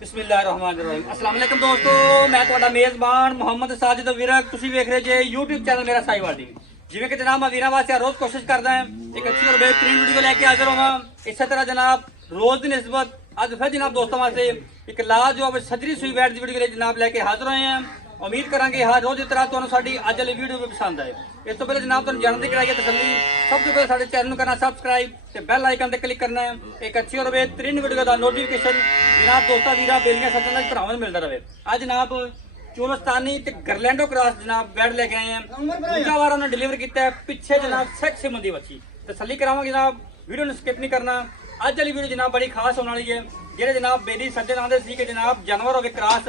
ਬਿਸਮਿਲ੍ਲਾਹਿਰਰਹਿਮਾਨਿਰਰਹੀਮ। अस्सलाम वालेकुम दोस्तों, मैं ਤੁਹਾਡਾ ਮੇਜ਼ਬਾਨ ਮੁਹੰਮਦ ਸਾजिद ਵਿਰਕ। ਤੁਸੀਂ ਵੇਖ ਰਹੇ ਜੇ YouTube ਚੈਨਲ ਮੇਰਾ ਸਾਈਵਾਲ ਟੀਵੀ। ਜਿਵੇਂ ਕਿ ਜਨਾਬ ਮੈਂ ਵੀਰਾਂ ਵਾਸਤੇ ਰੋਜ਼ ਕੋਸ਼ਿਸ਼ ਕਰਦਾ ਹਾਂ ਇੱਕ ਅੱਛੀ ਔਰ ਬਿਹਤਰੀਨ ਵੀਡੀਓ ਲੈ ਕੇ ਹਾਜ਼ਰ ਹੋਵਾਂ। ਇਸੇ ਤਰ੍ਹਾਂ ਜਨਾਬ ਰੋਜ਼ ਦੀ ਨਿਸਬਤ ਅੱਜ ਫਿਰ ਜਨਾਬ ਦੋਸਤਾਂ ਵਾਸਤੇ ਇੱਕ ਲਾਜਵਾਬ ਸਜਰੀ ਸੂਈ ਵੈਟ ਦੀ ਵੀਡੀਓ ਲੈ ਜਨਾਬ ਲੈ ਕੇ ਹਾਜ਼ਰ ਹੋਏ ਹਾਂ। ਉਮੀਦ ਕਰਾਂਗੇ ਹਰ ਰੋਜ਼ ਦੀ ਤਰ੍ਹਾਂ ਤੁਹਾਨੂੰ ਸਾਡੀ ਅੱਜ ਵਾਲੀ ਵੀਡੀਓ ਵੀ ਪਸੰਦ ਆਏ। ਇਸ ਤੋਂ ਪਹਿਲੇ ਜਨਾਬ ਤੁਹਾਨੂੰ ਜਾਣਨ ਦੀ ਕਰਾਈਏ ਤਸੱਲੀ, ਸਭ ਤੋਂ ਪਹਿਲੇ ਸਾਡੇ ਚੈਨਲ ਨੂੰ ਕਰਨਾ ਸਬਸਕ੍ਰਾਈਬ ਤੇ ਬੈਲ ਆਈਕਨ ਤੇ ਕਲਿੱਕ ਕਰਨਾ ਹੈ। ਇੱਕ ਅੱਛੀ ਔਰ ਬਿਹਤਰੀਨ ਵੀਡੀਓ ਦਾ ਨੋਟੀਫਿਕੇਸ਼ਨ ਜਨਾਬ ਦੋਸਤਾਂ ਵੀਰਾਂ ਬੇਲੀਆਂ ਸੱਜਣਾਂ ਦੇ ਭਰਾਵਾਂ ਨੂੰ ਮਿਲਦਾ ਰਹੇ। ਅੱਜ ਜਨਾਬ ਚੋਲਸਤਾਨੀ ਤੇ ਗਰਲੈਂਡੋ ਕ੍ਰਾਸ ਜਨਾਬ ਬੈਡ ਲੈ ਕੇ ਆਏ हैं। ਦੂਜਾ ਵਾਰ ਉਹਨੇ ਡਿਲੀਵਰ ਕੀਤਾ ਹੈ। ਪਿੱਛੇ ਜਨਾਬ ਸੈਕਸੀ ਮੰਦੀ ਬੱਚੀ ਤਸੱਲੀ ਕਰਾਵਾਂਗੇ ਜਨਾਬ। ਵੀਡੀਓ ਨੂੰ ਸਕਿਪ ਨਹੀਂ ਕਰਨਾ। ਅੱਜ ਵਾਲੀ ਵੀਡੀਓ ਜਨਾਬ ਬੜੀ ਖਾਸ ਹੋਣ ਵਾਲੀ ਹੈ। ਜਿਹੜੇ ਜਨਾਬ ਬੇਲੀ ਸੱਜਣ ਆਉਂਦੇ ਸੀ ਕਿ ਜਨਾਬ ਜਾਨਵਰ ਹੋਵੇ ਕ੍ਰਾਸ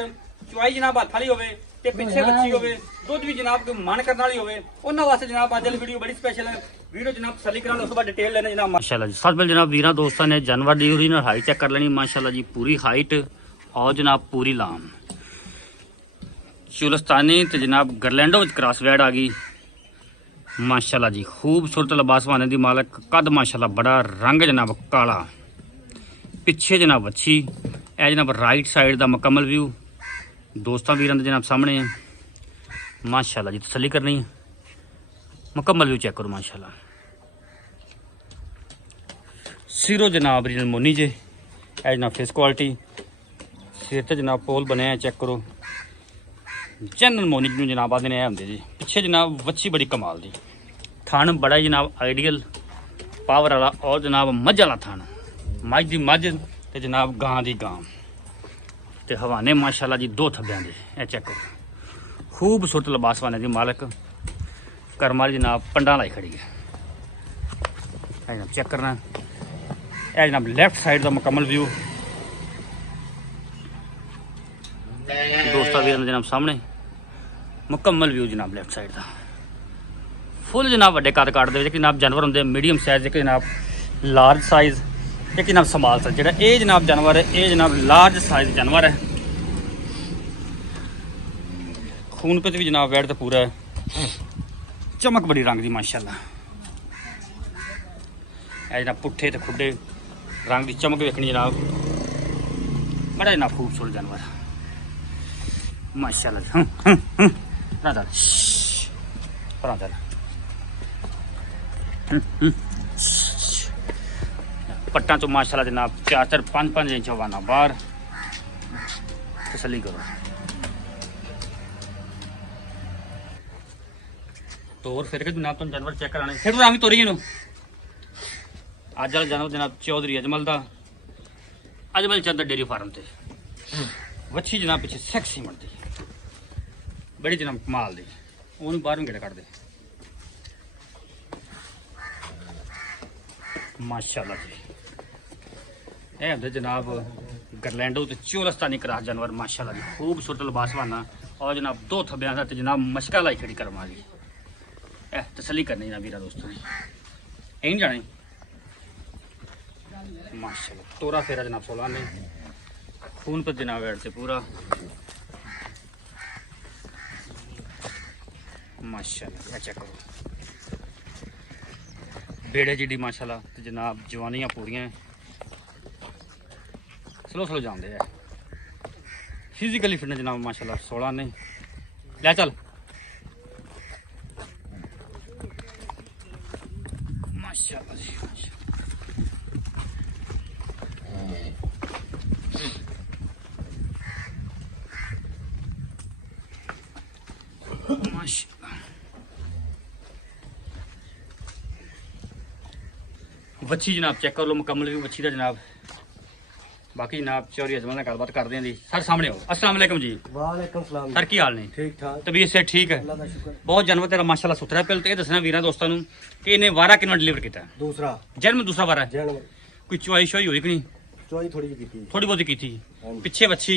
ਚੁਆਈ ਜਨਾਬ ਹੱਥ ਵਾਲੀ ਹੋਵੇ ਤੇ ਪਿੱਛੇ ਬੱਚੀ ਹੋਵੇ, ਦੁੱਧ ਵੀ ਜਨਾਬ ਕੋਈ ਮਨ ਕਰਨ ਵਾਲੀ ਹੋਵੇ, ਉਹਨਾਂ ਵਾਸਤੇ ਜਨਾਬ ਅੱਜ ਵਾਲੀ ਵੀਡੀਓ ਬੜੀ ਸਪੈਸ਼ਲ ਹੈ। ਵੀਡੀਓ ਜਨਾਬ ਤਸੱਲੀ ਕਰਾਉਣ ਉਸ ਤੋਂ ਬਾਅਦ ਡਿਟੇਲ ਲੈਣੇ ਜਨਾਬ। माशाल्लाह जी सब जनाब वीरा दोस्तों ने जानवर दी ओरिजिनल हाइट चेक कर लेनी। माशाल्लाह जी पूरी हाइट और जनाब पूरी लाम चुलस्तानी ते जनाब गरलैंडो विच क्रॉस वैड आ गई। माशाल्लाह जी खूबसूरत लिबास वाने दी मालक, कद माशाल्लाह बड़ा, रंग जनाब काला, पिछे जनाब अच्छी ए जनाब राइट साइड दा मुकम्मल व्यू दोस्तों वीरां दे जनाब सामने है। माशाल्लाह जी तसल्ली करनी है, मुकम्मल व्यू चेक करो। माशाल्लाह सिरो जनाब ओरिजिनल मोनी जे ए जनाब फेस क्वालिटी, सिर ते जनाब पोल बने चेक करो। जनरल मोनी जिन्होंने जनाब आदि ने होंगे जी। पिछे जनाब वच्छी बड़ी कमाल दी, थान बड़ा जनाब आइडियल पावर वाला और जनाब मझ वाला थान, मझ दी मझ ते जनाब गां दी गां ते हवाने माशाल्लाह जी दो थब्बियां दे ए चेक करो। खूबसूरत लिबास वाने दी मालक करमाली जनाब पंडा लाई खड़ी है। जनाब चेक करना ए जनाब लेफ्ट साइड का मुकम्मल व्यू दोस्तों वीर जनाब सामने मुकम्मल व्यू जनाब लेफ्ट साइड का फुल जनाब वड्डे कद काट दे जनाब जानवर होंगे मीडियम साइज एक जनाब लार्ज साइज एक जनाब स्मॉल साइज। जेड़ा ये जनाब जानवर है ये जनाब लार्ज साइज जानवर है। खून पे भी जनाब वैट तो पूरा है, चमक बड़ी रंग दी माशाल्लाह। ए जनाब पुट्ठे ते खुडे रंग की चमक वेखनी जनाब, बड़ा जनाब खूबसूरत जानवर माशाल्लाह। पट्टा चो माशाल्लाह जनाब 4-4 5-5 इंच हवाना बाहर। तसल्ली करो तोर फिर के जनाब तुम जानवर चेक कराने फिर रामी तोरी नु अज वाला जानवर जनाब चौधरी अजमल दा अजमल चंद डेयरी फार्म ते वच्छी जनाब पिछे सैक्सी बनती बड़ी जनाब कमाल दी ओनू बाहरों गेड़ा कट दे माशाल्लाह जी। ए होंदे जनाब गरलैंडो ते चोलस्तानी क्रॉस जानवर माशाल्लाह जी खूबसूरत लिबास वाना और जनाब दो थब्बियां दा ते जनाब मशका लाई खड़ी करवा ली। ए तसल्ली करनी जनाब वीरा दोस्तों ऐ नहीं जानी माशाल्लाह। तोरा फेरा जनाब 16 ने खून पर जनाब वेट से पूरा माशाल्लाह। चेक करो बेड़े जी माशाल्लाह ते जनाब जवानियां पूरियां स्लो स्लो जाते हैं। फिजिकली फिटनेस जनाब माशाल्लाह 16 ने ले चल माशाल्लाह जी माशाल्लाह। वच्छी जनाब चेक कर लो मुकम्मल भी वच्छी का जनाब। बाकी जनाब चौधरी अजमल ने गलबात कर दें सर सामने हो। अस्सलाम वालेकुम जी। वालेकुम सलाम सर की हाल ने? ठीक ठाक तबीयत से ठीक है? अल्लाह दा शुक्र। बहुत जानवर तेरा माशाल्लाह सुथरा पिल ते दसना वीरा दोस्तों कि इन्हें वारा कितना डिलीवर किया? दूसरा जन्म दूसरा वारा है। जन्म कोई चुआई शुआई हुई कि नहीं? चोई थोड़ी जी की थोड़ी बहुत की थी। हाँ जी। पिछे बच्ची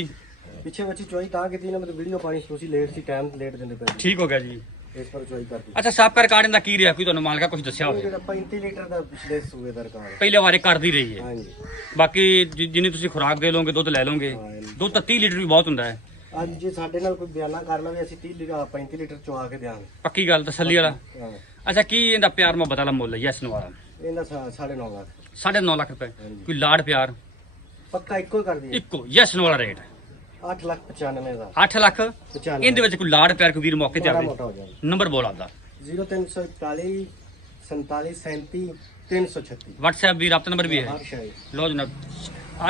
पिछे बच्ची चोई ता की ना मतलब वीडियो पानी तुसी लेट सी टाइम लेट देंदे पे ठीक हो गया जी। इस पर चोई करती अच्छा साफ कर कार्ड इंदा की रहा कोई ਤੁਹਾਨੂੰ ਮਾਲਕਾ ਕੁਝ ਦੱਸਿਆ ਹੋਵੇ? जेड़ा 35 लीटर दा पिछले सूए दा रिकॉर्ड ਪਹਿਲੇ ਵਾਰੇ ਕਰਦੀ ਰਹੀ ਹੈ। हां जी ਬਾਕੀ ਜਿੰਨੀ ਤੁਸੀਂ ਖੁਰਾਕ ਦੇ ਲਓਗੇ ਦੁੱਧ ਲੈ ਲਓਗੇ। ਦੁੱਧ ਤਾਂ 30 ਲੀਟਰ ਵੀ ਬਹੁਤ ਹੁੰਦਾ ਹੈ। ਅੱਜ ਜੇ ਸਾਡੇ ਨਾਲ ਕੋਈ ਬਿਆਨਾ ਕਰਨਾ ਵੀ ਅਸੀਂ 30 ਲੀਟਰ 35 ਲੀਟਰ ਚਵਾ ਕੇ ਦਿਆਂਗੇ ਪੱਕੀ ਗੱਲ ਤਸੱਲੀ ਵਾਲਾ। ਹਾਂ ਅੱਛਾ ਕੀ ਇਹਦਾ ਪਿਆਰ ਮੁਹੱਬਤ ਵਾਲਾ ਮੁੱਲ ਹੈ ਯੈਸ ਨੋ ਵਾਲਾ? ਇਹਦਾ 9.5 ਲੱਖ 9.5 ਲੱਖ ਰੁਪਏ। ਕੋਈ ਲਾੜ ਪਿਆਰ ਪੱਕਾ ਇੱਕੋ ਹੀ ਕਰ ਦਈਏ। ਇੱਕੋ ਯੈਸ ਨੋ ਵਾਲਾ ਰੇਟ 8,95,000 8 ਲੱਖ 95 ਇਹਦੇ ਵਿੱਚ ਕੋਈ ਲਾੜ ਪਿਆਰ ਕੋਈ ਵੀਰ ਮੌਕੇ ਤੇ ਮਾੜਾ ਆਵੇ ਮੋਟਾ ਹੋ ਜਾਵੇ। ਨੰਬਰ ਬੋਲ ਆਪਦਾ 0341 47 37 336 WhatsApp ਵੀ ਰਾਬਤਾ ਨੰਬਰ ਵੀ ਹੈ। ਹਰ ਸ਼ਾਇ ਲੋ ਜਨਾਬ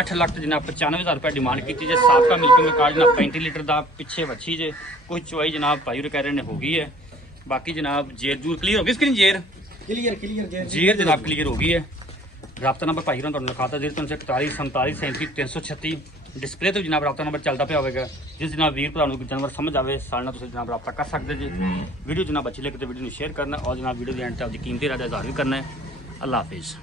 8 ਲੱਖ ਤੇ ਜਨਾਬ 95,000 ਰੁਪਏ ਡਿਮਾਂਡ ਕੀਤੀ ਜੇ ਸਾਬਕਾ ਮਿਲਕਿੰਗ ਕਾਰਡ ਜਨਾਬ 35 ਲੀਟਰ ਦਾ ਪਿੱਛੇ ਵੱਛੀ ਜੇ ਕੋਈ ਚੁਆਈ ਜਨਾਬ ਭਾਈ ਕਹਿ ਰਹੇ ਨੇ ਹੋ ਗਈ ਹੈ। ਬਾਕੀ ਜਨਾਬ ਜੇਰ ਜੂਰ ਕਲੀਅਰ ਹੋ ਗਈ ਸਕਰੀਨ ਜੇਰ ਕਲੀਅਰ ਜੇਰ ਜਨਾਬ ਕਲੀਅਰ ਹੋ ਗਈ ਹੈ। ਰਾਬਤਾ ਨੰਬਰ ਭਾਈ ਤੁਹਾਨੂੰ ਲਿਖਾਤਾ 0341 47 37 336 ਡਿਸਪਲੇ ਤੋਂ ਜਨਾਬ ਰਾਬਤਾ ਨੰਬਰ ਚੱਲਦਾ ਪਿਆ ਹੋਵੇਗਾ। ਜਿਸ ਜਨਾਬ ਵੀਰ ਭਰਾ ਨੂੰ ਕੋਈ ਜਾਨਵਰ ਸਮਝ ਆਵੇ ਸਾਡੇ ਨਾਲ ਤੁਸੀਂ ਜਨਾਬ ਰਾਬਤਾ ਕਰ ਸਕਦੇ ਜੀ। ਵੀਡੀਓ ਜਨਾਬ ਅੱਛੀ ਲੱਗੇ ਤਾਂ ਵੀਡੀਓ ਨੂੰ ਸ਼ੇਅਰ ਕਰਨਾ ਔਰ ਜਨਾਬ ਵੀਡੀਓ ਦੇ ਐਂਡ ਤੇ ਆਪਦੀ ਕੀਮਤੀ ਰਾਏ ਦਾ ਇਜ਼ਹਾਰ ਵੀ ਕਰਨਾ ਹੈ। ਅੱਲਾਹ ਹਾਫਿਜ਼।